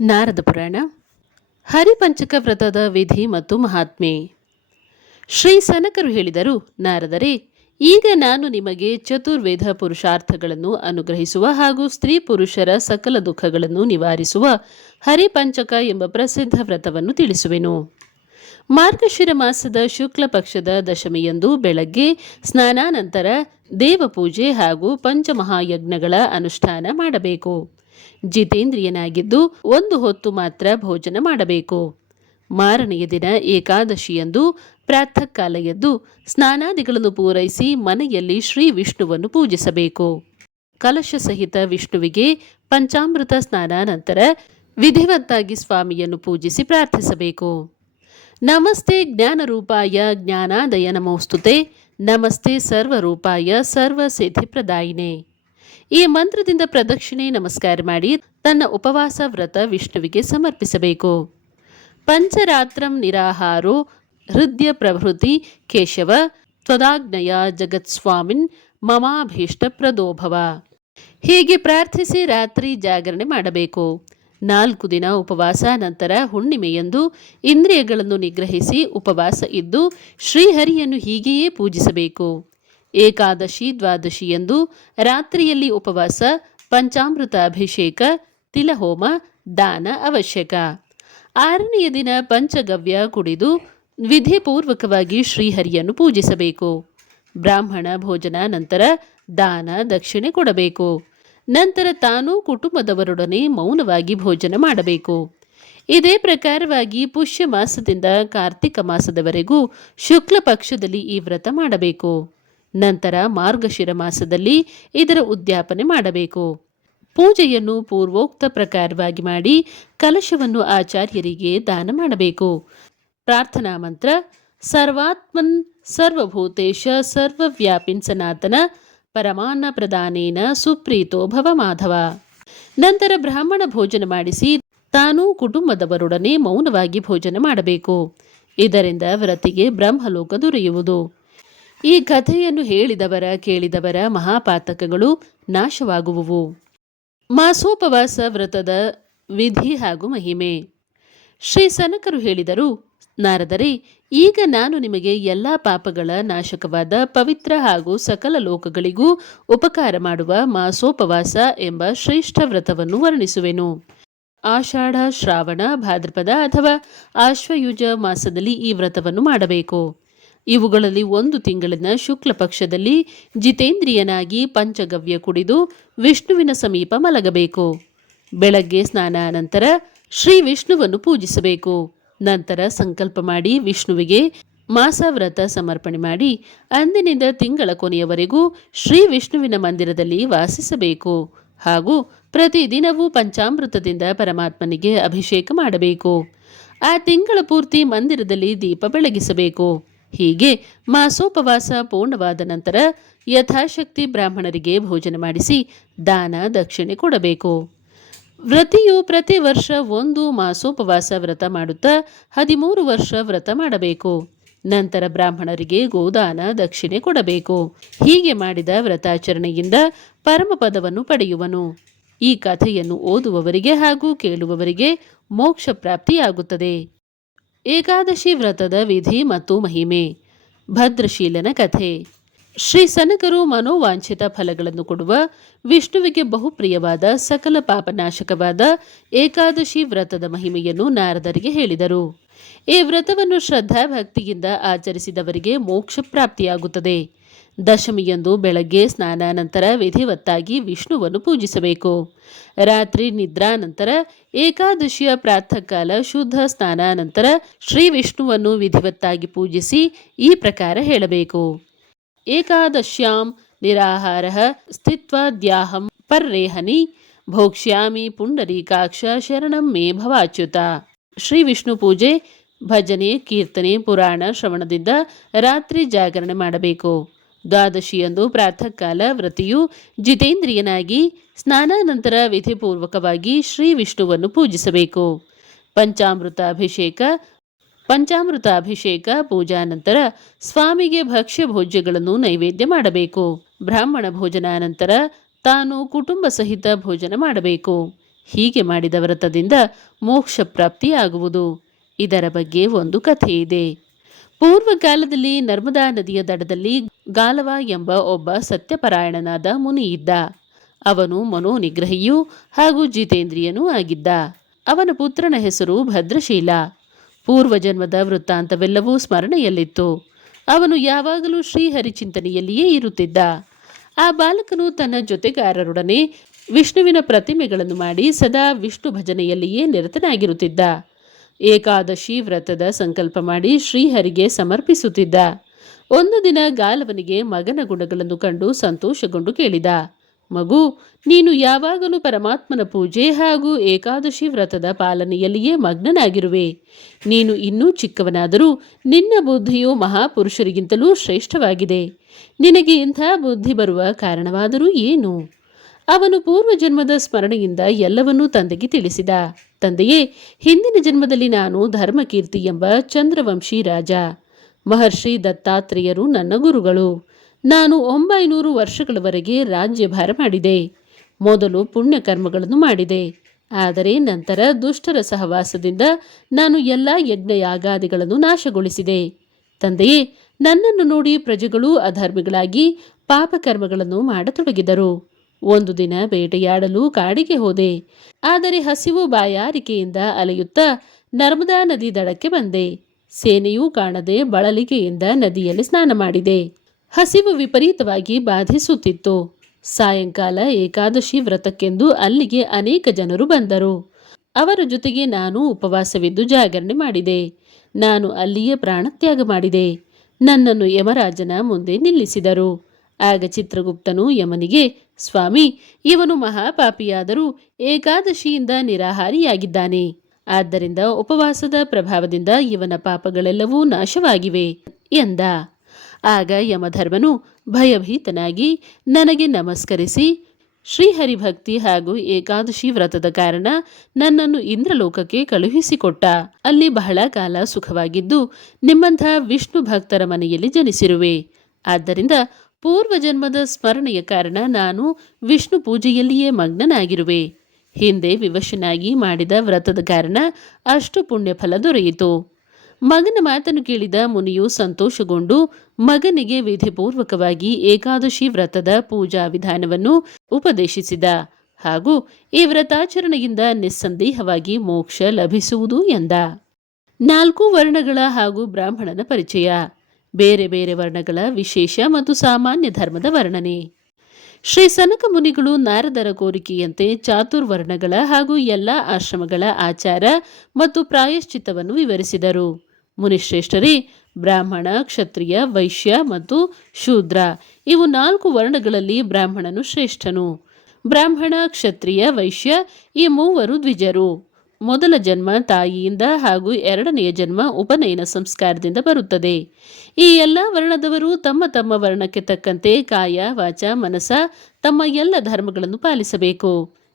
ನಾರದ ಪುರಾಣ ಹರಿಪಂಚಕ ವ್ರತದ ವಿಧಿ ಮತ್ತು ಮಹಾತ್ಮೆ. ಶ್ರೀ ಸನಕರು ಹೇಳಿದರು, ನಾರದರೆ, ಈಗ ನಾನು ನಿಮಗೆ ಚತುರ್ವೇದ ಪುರುಷಾರ್ಥಗಳನ್ನು ಅನುಗ್ರಹಿಸುವ ಹಾಗೂ ಸ್ತ್ರೀ ಪುರುಷರ ಸಕಲ ದುಃಖಗಳನ್ನು ನಿವಾರಿಸುವ ಹರಿಪಂಚಕ ಎಂಬ ಪ್ರಸಿದ್ಧ ವ್ರತವನ್ನು ತಿಳಿಸುವೆನು. ಮಾರ್ಗಶಿರ ಮಾಸದ ಶುಕ್ಲ ಪಕ್ಷದ ದಶಮಿಯಂದು ಬೆಳಗ್ಗೆ ಸ್ನಾನಾನಂತರ ದೇವಪೂಜೆ ಹಾಗೂ ಪಂಚಮಹಾಯಜ್ಞಗಳ ಅನುಷ್ಠಾನ ಮಾಡಬೇಕು. ಜಿತೇಂದ್ರಿಯನಾಗಿದ್ದು ಒಂದು ಹೊತ್ತು ಮಾತ್ರ ಭೋಜನ ಮಾಡಬೇಕು. ಮಾರನೆಯ ದಿನ ಏಕಾದಶಿಯಂದು ಪ್ರಾತಃ ಕಾಲ ಎದ್ದು ಸ್ನಾನಾದಿಗಳನ್ನು ಪೂರೈಸಿ ಮನೆಯಲ್ಲಿ ಶ್ರೀ ವಿಷ್ಣುವನ್ನು ಪೂಜಿಸಬೇಕು. ಕಲಶ ಸಹಿತ ವಿಷ್ಣುವಿಗೆ ಪಂಚಾಮೃತ ಸ್ನಾನಾನಂತರ ವಿಧಿವತ್ತಾಗಿ ಸ್ವಾಮಿಯನ್ನು ಪೂಜಿಸಿ ಪ್ರಾರ್ಥಿಸಬೇಕು. ನಮಸ್ತೆ ಜ್ಞಾನರೂಪಾಯ ಜ್ಞಾನಾದಯ ನಮೋಸ್ತುತೆ, ನಮಸ್ತೆ ಸರ್ವರೂಪಾಯ ಸರ್ವಸಿದ್ಧಿಪ್ರದಾಯಿನೇ. ಈ ಮಂತ್ರದಿಂದ ಪ್ರದಕ್ಷಿಣೆ ನಮಸ್ಕಾರ ಮಾಡಿ ತನ್ನ ಉಪವಾಸ ವ್ರತ ವಿಷ್ಣುವಿಗೆ ಸಮರ್ಪಿಸಬೇಕು. ಪಂಚರಾತ್ರಂ ನಿರಾಹಾರೋ ಹೃದಯ ಪ್ರಭೃತಿ ಕೇಶವ ತ್ವದಾಜ್ಞಯ ಜಗತ್ಸ್ವಾಮಿನ್ ಮಮಾಭೀಷ್ಟ ಪ್ರದೋಭವ. ಹೀಗೆ ಪ್ರಾರ್ಥಿಸಿ ರಾತ್ರಿ ಜಾಗರಣೆ ಮಾಡಬೇಕು. 4 ದಿನ ಉಪವಾಸ ನಂತರ ಹುಣ್ಣಿಮೆಯಂದು ಇಂದ್ರಿಯಗಳನ್ನು ನಿಗ್ರಹಿಸಿ ಉಪವಾಸ ಇದ್ದು ಶ್ರೀಹರಿಯನ್ನು ಹೀಗೆಯೇ ಪೂಜಿಸಬೇಕು. ಏಕಾದಶಿ ದ್ವಾದಶಿಯಂದು ರಾತ್ರಿಯಲ್ಲಿ ಉಪವಾಸ, ಪಂಚಾಮೃತ ಅಭಿಷೇಕ, ತಿಲಹೋಮ, ದಾನ ಅವಶ್ಯಕ. 6ನೆಯ ದಿನ ಪಂಚಗವ್ಯ ಕುಡಿದು ವಿಧಿಪೂರ್ವಕವಾಗಿ ಶ್ರೀಹರಿಯನ್ನು ಪೂಜಿಸಬೇಕು. ಬ್ರಾಹ್ಮಣ ಭೋಜನ ನಂತರ ದಾನ ದಕ್ಷಿಣೆ ಕೊಡಬೇಕು. ನಂತರ ತಾನೂ ಕುಟುಂಬದವರೊಡನೆ ಮೌನವಾಗಿ ಭೋಜನ ಮಾಡಬೇಕು. ಇದೇ ಪ್ರಕಾರವಾಗಿ ಪುಷ್ಯ ಮಾಸದಿಂದ ಕಾರ್ತಿಕ ಮಾಸದವರೆಗೂ ಶುಕ್ಲ ಪಕ್ಷದಲ್ಲಿ ಈ ವ್ರತ ಮಾಡಬೇಕು. ನಂತರ ಮಾರ್ಗಶಿರ ಮಾಸದಲ್ಲಿ ಇದರ ಉದ್ಯಾಪನೆ ಮಾಡಬೇಕು. ಪೂಜೆಯನ್ನು ಪೂರ್ವೋಕ್ತ ಪ್ರಕಾರವಾಗಿ ಮಾಡಿ ಕಲಶವನ್ನು ಆಚಾರ್ಯರಿಗೆ ದಾನ ಮಾಡಬೇಕು. ಪ್ರಾರ್ಥನಾ ಮಂತ್ರ: ಸರ್ವಾತ್ಮನ್ ಸರ್ವಭೂತೇಶ ಸರ್ವವ್ಯಾಪಿನ್ ಸನಾತನ ಪರಮಾನ್ನ ಪ್ರದಾನೇನ ಸುಪ್ರೀತೋ ಭವ ಮಾಧವ. ನಂತರ ಬ್ರಾಹ್ಮಣ ಭೋಜನ ಮಾಡಿಸಿ ತಾನೂ ಕುಟುಂಬದವರೊಡನೆ ಮೌನವಾಗಿ ಭೋಜನ ಮಾಡಬೇಕು. ಇದರಿಂದ ವ್ರತಿಗೆ ಬ್ರಹ್ಮಲೋಕ ದೊರೆಯುವುದು. ಈ ಕಥೆಯನ್ನು ಹೇಳಿದವರ ಕೇಳಿದವರ ಮಹಾಪಾತಕಗಳು ನಾಶವಾಗುವುವು. ಮಾಸೋಪವಾಸ ವ್ರತದ ವಿಧಿ ಹಾಗೂ ಮಹಿಮೆ. ಶ್ರೀ ಸನಕರು ಹೇಳಿದರು, ನಾರದರೆ, ಈಗ ನಾನು ನಿಮಗೆ ಎಲ್ಲ ಪಾಪಗಳ ನಾಶಕವಾದ ಪವಿತ್ರ ಹಾಗೂ ಸಕಲ ಲೋಕಗಳಿಗೂ ಉಪಕಾರ ಮಾಡುವ ಮಾಸೋಪವಾಸ ಎಂಬ ಶ್ರೇಷ್ಠ ವ್ರತವನ್ನು ವರ್ಣಿಸುವೆನು. ಆಷಾಢ, ಶ್ರಾವಣ, ಭಾದ್ರಪದ ಅಥವಾ ಆಶ್ವಯುಜ ಮಾಸದಲ್ಲಿ ಈ ವ್ರತವನ್ನು ಮಾಡಬೇಕು. ಇವುಗಳಲ್ಲಿ 1 ತಿಂಗಳಿನ ಶುಕ್ಲ ಪಕ್ಷದಲ್ಲಿ ಜಿತೇಂದ್ರಿಯನಾಗಿ ಪಂಚಗವ್ಯ ಕುಡಿದು ವಿಷ್ಣುವಿನ ಸಮೀಪ ಮಲಗಬೇಕು. ಬೆಳಗ್ಗೆ ಸ್ನಾನಾನಂತರ ಶ್ರೀ ವಿಷ್ಣುವನ್ನು ಪೂಜಿಸಬೇಕು. ನಂತರ ಸಂಕಲ್ಪ ಮಾಡಿ ವಿಷ್ಣುವಿಗೆ ಮಾಸವ್ರತ ಸಮರ್ಪಣೆ ಮಾಡಿ ಅಂದಿನಿಂದ ತಿಂಗಳ ಕೊನೆಯವರೆಗೂ ಶ್ರೀ ವಿಷ್ಣುವಿನ ಮಂದಿರದಲ್ಲಿ ವಾಸಿಸಬೇಕು ಹಾಗೂ ಪ್ರತಿದಿನವೂ ಪಂಚಾಮೃತದಿಂದ ಪರಮಾತ್ಮನಿಗೆ ಅಭಿಷೇಕ ಮಾಡಬೇಕು. ಆ ತಿಂಗಳ ಪೂರ್ತಿ ಮಂದಿರದಲ್ಲಿ ದೀಪ ಬೆಳಗಿಸಬೇಕು. ಹೀಗೆ ಮಾಸೋಪವಾಸ ಪೂರ್ಣವಾದ ನಂತರ ಯಥಾಶಕ್ತಿ ಬ್ರಾಹ್ಮಣರಿಗೆ ಭೋಜನ ಮಾಡಿಸಿ ದಾನ ದಕ್ಷಿಣೆ ಕೊಡಬೇಕು. ವ್ರತಿಯು ಪ್ರತಿ ವರ್ಷ 1 ಮಾಸೋಪವಾಸ ವ್ರತ ಮಾಡುತ್ತಾ 13 ವರ್ಷ ವ್ರತ ಮಾಡಬೇಕು. ನಂತರ ಬ್ರಾಹ್ಮಣರಿಗೆ ಗೋದಾನ ದಕ್ಷಿಣೆ ಕೊಡಬೇಕು. ಹೀಗೆ ಮಾಡಿದ ವ್ರತಾಚರಣೆಯಿಂದ ಪರಮಪದವನ್ನು ಪಡೆಯುವನು. ಈ ಕಥೆಯನ್ನು ಓದುವವರಿಗೆ ಹಾಗೂ ಕೇಳುವವರಿಗೆ ಮೋಕ್ಷ ಪ್ರಾಪ್ತಿಯಾಗುತ್ತದೆ. ಏಕಾದಶಿ ವ್ರತದ ವಿಧಿ ಮತ್ತು ಮಹಿಮೆ. ಭದ್ರಶೀಲನ ಕಥೆ. ಶ್ರೀ ಸನಕರು ಮನೋವಾಂಛಿತ ಫಲಗಳನ್ನು ಕೊಡುವ ವಿಷ್ಣುವಿಗೆ ಬಹುಪ್ರಿಯವಾದ ಸಕಲ ಪಾಪನಾಶಕವಾದ ಏಕಾದಶಿ ವ್ರತದ ಮಹಿಮೆಯನ್ನು ನಾರದರಿಗೆ ಹೇಳಿದರು. ಈ ವ್ರತವನ್ನು ಶ್ರದ್ಧಾಭಕ್ತಿಯಿಂದ ಆಚರಿಸಿದವರಿಗೆ ಮೋಕ್ಷ ಪ್ರಾಪ್ತಿಯಾಗುತ್ತದೆ. ದಶಮಿಯಂದು ಬೆಳಗ್ಗೆ ಸ್ನಾನಾನಂತರ ವಿಧಿವತ್ತಾಗಿ ವಿಷ್ಣುವನ್ನು ಪೂಜಿಸಬೇಕು. ರಾತ್ರಿ ನಿದ್ರಾ ನಂತರ ಏಕಾದಶಿಯ ಪ್ರಾತಃ ಕಾಲ ಶುದ್ಧ ಸ್ನಾನಾನಂತರ ಶ್ರೀ ವಿಷ್ಣುವನ್ನು ವಿಧಿವತ್ತಾಗಿ ಪೂಜಿಸಿ ಈ ಪ್ರಕಾರ ಹೇಳಬೇಕು: ಏಕಾದಶ್ಯಾಂ ನಿರಾಹಾರ ಸ್ಥಿತ್ವಾ ದ್ಯಾಹಂ ಪರ್ರೇಹನಿ ಭೋಕ್ಷ್ಯಾಮಿ ಪುಂಡರೀಕಾಕ್ಷ ಶರಣಂ ಮೇ ಭವಾಚ್ಯುತ. ಶ್ರೀ ವಿಷ್ಣು ಪೂಜೆ, ಭಜನೆ, ಕೀರ್ತನೆ, ಪುರಾಣ ಶ್ರವಣದಿಂದ ರಾತ್ರಿ ಜಾಗರಣೆ ಮಾಡಬೇಕು. ದ್ವಾದಶಿಯಂದು ಪ್ರಾತಃ ಕಾಲ ವ್ರತಿಯು ಜಿತೇಂದ್ರಿಯನಾಗಿ ಸ್ನಾನಾನಂತರ ವಿಧಿಪೂರ್ವಕವಾಗಿ ಶ್ರೀ ವಿಷ್ಣುವನ್ನು ಪೂಜಿಸಬೇಕು. ಪಂಚಾಮೃತ ಅಭಿಷೇಕ ಪೂಜಾ ನಂತರ ಸ್ವಾಮಿಗೆ ಭಕ್ಷ್ಯ ಭೋಜ್ಯಗಳನ್ನು ನೈವೇದ್ಯ ಮಾಡಬೇಕು. ಬ್ರಾಹ್ಮಣ ಭೋಜನ ನಂತರ ತಾನು ಕುಟುಂಬ ಸಹಿತ ಭೋಜನ ಮಾಡಬೇಕು. ಹೀಗೆ ಮಾಡಿದ ವ್ರತದಿಂದ ಮೋಕ್ಷ ಪ್ರಾಪ್ತಿಯಾಗುವುದು. ಇದರ ಬಗ್ಗೆ ಒಂದು ಕಥೆ ಇದೆ. ಪೂರ್ವಕಾಲದಲ್ಲಿ ನರ್ಮದಾ ನದಿಯ ದಡದಲ್ಲಿ ಗಾಲವ ಎಂಬ ಒಬ್ಬ ಸತ್ಯಪರಾಯಣನಾದ ಮುನಿ ಇದ್ದ. ಅವನು ಮನೋನಿಗ್ರಹಿಯೂ ಹಾಗೂ ಜಿತೇಂದ್ರಿಯನೂ ಆಗಿದ್ದ. ಅವನ ಪುತ್ರನ ಹೆಸರು ಭದ್ರಶೀಲ. ಪೂರ್ವಜನ್ಮದ ವೃತ್ತಾಂತವೆಲ್ಲವೂ ಸ್ಮರಣೆಯಲ್ಲಿತ್ತು. ಅವನು ಯಾವಾಗಲೂ ಶ್ರೀಹರಿಚಿಂತನೆಯಲ್ಲಿಯೇ ಇರುತ್ತಿದ್ದ. ಆ ಬಾಲಕನು ತನ್ನ ಜೊತೆಗಾರರೊಡನೆ ವಿಷ್ಣುವಿನ ಪ್ರತಿಮೆಗಳನ್ನು ಮಾಡಿ ಸದಾ ವಿಷ್ಣು ಭಜನೆಯಲ್ಲಿಯೇ ನಿರತನಾಗಿರುತ್ತಿದ್ದ. ಏಕಾದಶಿ ವ್ರತದ ಸಂಕಲ್ಪ ಮಾಡಿ ಶ್ರೀಹರಿಗೆ ಸಮರ್ಪಿಸುತ್ತಿದ್ದ. ಒಂದು ದಿನ ಗಾಲವನಿಗೆ ಮಗನ ಗುಣಗಳನ್ನು ಕಂಡು ಸಂತೋಷಗೊಂಡು ಕೇಳಿದ, ಮಗು, ನೀನು ಯಾವಾಗಲೂ ಪರಮಾತ್ಮನ ಪೂಜೆ ಹಾಗೂ ಏಕಾದಶಿ ವ್ರತದ ಪಾಲನೆಯಲ್ಲಿಯೇ ಮಗ್ನನಾಗಿರುವೆ. ನೀನು ಇನ್ನೂ ಚಿಕ್ಕವನಾದರೂ ನಿನ್ನ ಬುದ್ಧಿಯು ಮಹಾಪುರುಷರಿಗಿಂತಲೂ ಶ್ರೇಷ್ಠವಾಗಿದೆ. ನಿನಗೆ ಇಂಥ ಬುದ್ಧಿ ಬರುವ ಕಾರಣವಾದರೂ ಏನು? ಅವನು ಪೂರ್ವಜನ್ಮದ ಸ್ಮರಣೆಯಿಂದ ಎಲ್ಲವನ್ನೂ ತಂದೆಗೆ ತಿಳಿಸಿದ. ತಂದೆಯೇ, ಹಿಂದಿನ ಜನ್ಮದಲ್ಲಿ ನಾನು ಧರ್ಮಕೀರ್ತಿ ಎಂಬ ಚಂದ್ರವಂಶಿ ರಾಜ. ಮಹರ್ಷಿ ದತ್ತಾತ್ರೇಯರು ನನ್ನ ಗುರುಗಳು. ನಾನು 900 ವರ್ಷಗಳವರೆಗೆ ರಾಜ್ಯಭಾರ ಮಾಡಿದೆ. ಮೊದಲು ಪುಣ್ಯಕರ್ಮಗಳನ್ನು ಮಾಡಿದೆ. ಆದರೆ ನಂತರ ದುಷ್ಟರ ಸಹವಾಸದಿಂದ ನಾನು ಎಲ್ಲ ಯಜ್ಞಯಾಗಾದಿಗಳನ್ನು ನಾಶಗೊಳಿಸಿದೆ. ತಂದೆಯೇ, ನನ್ನನ್ನು ನೋಡಿ ಪ್ರಜೆಗಳು ಅಧರ್ಮಿಗಳಾಗಿ ಪಾಪಕರ್ಮಗಳನ್ನು ಮಾಡತೊಡಗಿದರು. ಒಂದು ದಿನ ಬೇಟೆಯಾಡಲು ಕಾಡಿಗೆ ಹೋದೆ. ಆದರೆ ಹಸಿವು ಬಾಯಾರಿಕೆಯಿಂದ ಅಲೆಯುತ್ತಾ ನರ್ಮದಾ ನದಿ ದಡಕ್ಕೆ ಬಂದೆ. ಸೇನೆಯೂ ಕಾಣದೆ ಬಳಲಿಕೆಯಿಂದ ನದಿಯಲ್ಲಿ ಸ್ನಾನ ಮಾಡಿದೆ. ಹಸಿವು ವಿಪರೀತವಾಗಿ ಬಾಧಿಸುತ್ತಿತ್ತು. ಸಾಯಂಕಾಲ ಏಕಾದಶಿ ವ್ರತಕ್ಕೆಂದು ಅಲ್ಲಿಗೆ ಅನೇಕ ಜನರು ಬಂದರು. ಅವರ ಜೊತೆಗೆ ನಾನು ಉಪವಾಸವಿದ್ದು ಜಾಗರಣೆ ಮಾಡಿದೆ. ನಾನು ಅಲ್ಲಿಯೇ ಪ್ರಾಣತ್ಯಾಗ ಮಾಡಿದೆ. ನನ್ನನ್ನು ಯಮರಾಜನ ಮುಂದೆ ನಿಲ್ಲಿಸಿದರು. ಆಗ ಚಿತ್ರಗುಪ್ತನು ಯಮನಿಗೆ, ಸ್ವಾಮಿ, ಇವನು ಮಹಾಪಾಪಿಯಾದರೂ ಏಕಾದಶಿಯಿಂದ ನಿರಾಹಾರಿಯಾಗಿದ್ದಾನೆ. ಆದ್ದರಿಂದ ಉಪವಾಸದ ಪ್ರಭಾವದಿಂದ ಇವನ ಪಾಪಗಳೆಲ್ಲವೂ ನಾಶವಾಗಿವೆ ಎಂದ. ಆಗ ಯಮಧರ್ಮನು ಭಯಭೀತನಾಗಿ ನನಗೆ ನಮಸ್ಕರಿಸಿ, ಶ್ರೀಹರಿಭಕ್ತಿ ಹಾಗೂ ಏಕಾದಶಿ ವ್ರತದ ಕಾರಣ ನನ್ನನ್ನು ಇಂದ್ರಲೋಕಕ್ಕೆ ಕಳುಹಿಸಿಕೊಟ್ಟ. ಅಲ್ಲಿ ಬಹಳ ಕಾಲ ಸುಖವಾಗಿದ್ದು ನಿಮ್ಮಂಥ ವಿಷ್ಣು ಭಕ್ತರ ಮನೆಯಲ್ಲಿ ಜನಿಸಿರುವೆ. ಆದ್ದರಿಂದ ಪೂರ್ವಜನ್ಮದ ಸ್ಮರಣೆಯ ಕಾರಣ ನಾನು ವಿಷ್ಣು ಪೂಜೆಯಲ್ಲಿಯೇ ಮಗ್ನನಾಗಿರುವೆ. ಹಿಂದೆ ವಿವಶನಾಗಿ ಮಾಡಿದ ವ್ರತದ ಕಾರಣ ಅಷ್ಟು ಪುಣ್ಯಫಲ ದೊರೆಯಿತು. ಮಗನ ಮಾತನ್ನು ಕೇಳಿದ ಮುನಿಯು ಸಂತೋಷಗೊಂಡು ಮಗನಿಗೆ ವಿಧಿಪೂರ್ವಕವಾಗಿ ಏಕಾದಶಿ ವ್ರತದ ಪೂಜಾ ವಿಧಾನವನ್ನು ಉಪದೇಶಿಸಿದ. ಹಾಗೂ ಈ ವ್ರತಾಚರಣೆಯಿಂದ ನಿಸ್ಸಂದೇಹವಾಗಿ ಮೋಕ್ಷ ಲಭಿಸುವುದು ಎಂದ. 4 ವರ್ಣಗಳ ಹಾಗೂ ಬ್ರಾಹ್ಮಣನ ಪರಿಚಯ. ಬೇರೆ ಬೇರೆ ವರ್ಣಗಳ ವಿಶೇಷ ಮತ್ತು ಸಾಮಾನ್ಯ ಧರ್ಮದ ವರ್ಣನೆ. ಶ್ರೀ ಸನಕ ಮುನಿಗಳು ನಾರದರ ಕೋರಿಕೆಯಂತೆ ಚಾತುರ್ವರ್ಣಗಳ ಹಾಗೂ ಎಲ್ಲ ಆಶ್ರಮಗಳ ಆಚಾರ ಮತ್ತು ಪ್ರಾಯಶ್ಚಿತ್ತವನ್ನು ವಿವರಿಸಿದರು. ಮುನಿಶ್ರೇಷ್ಠರೇ, ಬ್ರಾಹ್ಮಣ, ಕ್ಷತ್ರಿಯ, ವೈಶ್ಯ ಮತ್ತು ಶೂದ್ರ ಇವು 4 ವರ್ಣಗಳಲ್ಲಿ ಬ್ರಾಹ್ಮಣನು ಶ್ರೇಷ್ಠನು. ಬ್ರಾಹ್ಮಣ, ಕ್ಷತ್ರಿಯ, ವೈಶ್ಯ ಈ ಮೂವರು ದ್ವಿಜರು. ಮೊದಲ ಜನ್ಮ ತಾಯಿಯಿಂದ ಹಾಗೂ 2ನೆಯ ಜನ್ಮ ಉಪನಯನ ಸಂಸ್ಕಾರದಿಂದ ಬರುತ್ತದೆ. ಈ ಎಲ್ಲ ವರ್ಣದವರು ತಮ್ಮ ತಮ್ಮ ವರ್ಣಕ್ಕೆ ತಕ್ಕಂತೆ ಕಾಯ, ವಾಚ, ಮನಸ ತಮ್ಮ ಎಲ್ಲ ಧರ್ಮಗಳನ್ನು ಪಾಲಿಸಬೇಕು.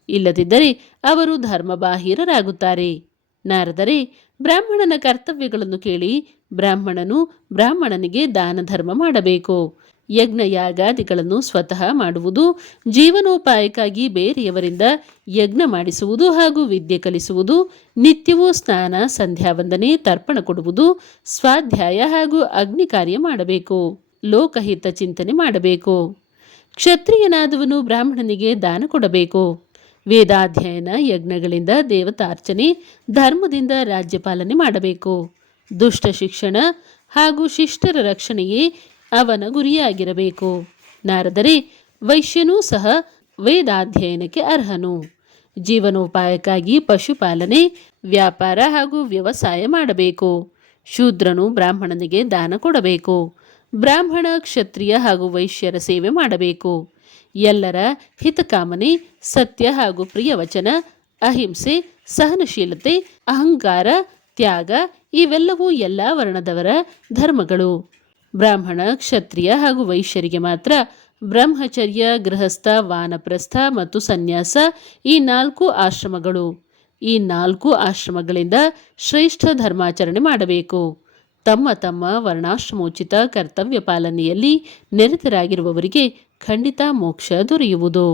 ಇಲ್ಲದಿದ್ದರೆ ಅವರು ಧರ್ಮಬಾಹಿರರಾಗುತ್ತಾರೆ. ನಾರದರೆ, ಬ್ರಾಹ್ಮಣನ ಕರ್ತವ್ಯಗಳನ್ನು ಕೇಳಿ. ಬ್ರಾಹ್ಮಣನು ಬ್ರಾಹ್ಮಣನಿಗೆ ದಾನ ಧರ್ಮ ಮಾಡಬೇಕು. ಯಜ್ಞ ಯಾಗಾದಿಗಳನ್ನು ಸ್ವತಃ ಮಾಡುವುದು, ಜೀವನೋಪಾಯಕ್ಕಾಗಿ ಬೇರೆಯವರಿಂದ ಯಜ್ಞ ಮಾಡಿಸುವುದು ಹಾಗೂ ವಿದ್ಯೆ ಕಲಿಸುವುದು, ನಿತ್ಯವೂ ಸ್ನಾನ, ಸಂಧ್ಯಾವಂದನೆ, ತರ್ಪಣ ಕೊಡುವುದು, ಸ್ವಾಧ್ಯಾಯ ಹಾಗೂ ಅಗ್ನಿ ಕಾರ್ಯ ಮಾಡಬೇಕು. ಲೋಕಹಿತ ಚಿಂತನೆ ಮಾಡಬೇಕು. ಕ್ಷತ್ರಿಯನಾದವನು ಬ್ರಾಹ್ಮಣನಿಗೆ ದಾನ ಕೊಡಬೇಕು. ವೇದಾಧ್ಯಯನ, ಯಜ್ಞಗಳಿಂದ ದೇವತಾರ್ಚನೆ, ಧರ್ಮದಿಂದ ರಾಜ್ಯಪಾಲನೆ ಮಾಡಬೇಕು. ದುಷ್ಟ ಶಿಕ್ಷಣ ಹಾಗೂ ಶಿಷ್ಟರ ರಕ್ಷಣೆಯೇ ಅವನ ಗುರಿಯಾಗಿರಬೇಕು. ನಾರದರೆ, ವೈಶ್ಯನೂ ಸಹ ವೇದಾಧ್ಯಯನಕ್ಕೆ ಅರ್ಹನು. ಜೀವನೋಪಾಯಕ್ಕಾಗಿ ಪಶುಪಾಲನೆ, ವ್ಯಾಪಾರ ಹಾಗೂ ವ್ಯವಸಾಯ ಮಾಡಬೇಕು. ಶೂದ್ರನು ಬ್ರಾಹ್ಮಣನಿಗೆ ದಾನ ಕೊಡಬೇಕು. ಬ್ರಾಹ್ಮಣ, ಕ್ಷತ್ರಿಯ ಹಾಗೂ ವೈಶ್ಯರ ಸೇವೆ ಮಾಡಬೇಕು. ಎಲ್ಲರ ಹಿತಕಾಮನೆ, ಸತ್ಯ ಹಾಗೂ ಪ್ರಿಯವಚನ, ಅಹಿಂಸೆ, ಸಹನಶೀಲತೆ, ಅಹಂಕಾರ, ತ್ಯಾಗ ಇವೆಲ್ಲವೂ ಎಲ್ಲ ವರ್ಣದವರ ಧರ್ಮಗಳು. ಬ್ರಾಹ್ಮಣ, ಕ್ಷತ್ರಿಯ ಹಾಗೂ ವೈಶ್ಯರಿಗೆ ಮಾತ್ರ ಬ್ರಹ್ಮಚರ್ಯ, ಗೃಹಸ್ಥ, ವಾನಪ್ರಸ್ಥ ಮತ್ತು ಸನ್ಯಾಸ ಈ 4 ಆಶ್ರಮಗಳು. ಈ 4 ಆಶ್ರಮಗಳಿಂದ ಶ್ರೇಷ್ಠ ಧರ್ಮಾಚರಣೆ ಮಾಡಬೇಕು. ತಮ್ಮ ತಮ್ಮ ವರ್ಣಾಶ್ರಮೋಚಿತ ಕರ್ತವ್ಯ ಪಾಲನೆಯಲ್ಲಿ ನಿರತರಾಗಿರುವವರಿಗೆ ಖಂಡಿತ ಮೋಕ್ಷ ದೊರೆಯುವುದು.